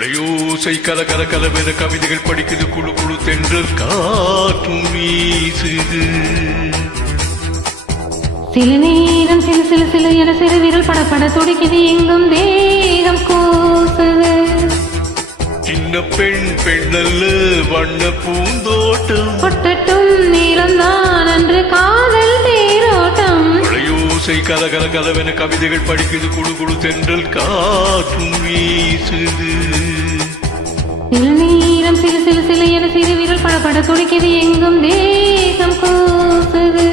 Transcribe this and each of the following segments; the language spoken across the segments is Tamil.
மழையோசை கல கல கலவென கவிதைகள் படிக்குது குழு குழு தென்றல் காற்றும் வீசுது. சில நேரம் சில சில சில என சிறு விரல் படப்பட துடிக்குது எங்கும் தேகம் கூசுது. சின்ன பெண் பெண்ணல்ல வண்ண பூந்தோட்டம் பொட்டட்டும் நீளம்தான் அன்று காதல் தேரோட்டம். மழையோசை கல கல கலவென கவிதைகள் படிக்குது குழு குழு தென்றல் காற்றும் வீசுது. சில நேரம் சில சில சில என சிறு விரல் படப்பட துடிக்குது எங்கும் தேகம் கூசுது.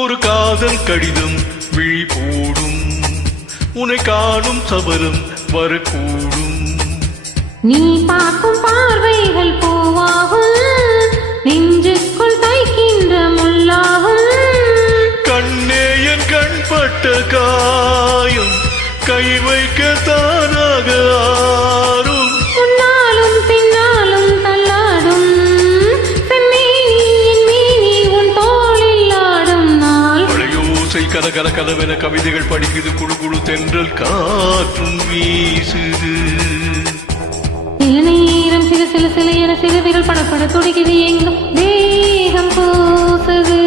ஒரு காதல் கடிதம் விழி போடும் உன்னை காணும் சபலம் வரக்கூடும். நீ பார்க்கும் பார்வைகள் பூவாகும் நெஞ்சுக்குள் தைக்கின்ற முள்ளாகும். கண்ணே என் கண்பட்ட காயம் கை வைக்க தானாக ஆறும். முன்னாலும் பின்னாலும் தள்ளாடும் செம்மேனி என் மேனி உன் தோளில் ஆடும் நாள். மழையோசை கல கல கலவென கவிதைகள் படிக்குது குழு குழு தென்றல் காற்றும் வீசுது. சில நேரம் சில சில சில என சிறு விரல் படப்பட துடிக்குது எங்கும் தேகம் கூசுது.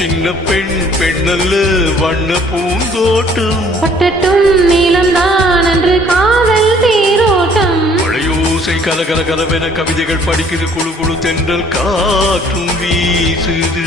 சின்ன பெண் பெண்ணல்ல வண்ண பூந்தோட்டம் பட்டட்டும் நீளம்தான் அன்று காதல் தேரோட்டம். மழையோசை கல கல கலவென கவிதைகள் படிக்குது குழு குழு தென்றல் காற்றும் வீசுது.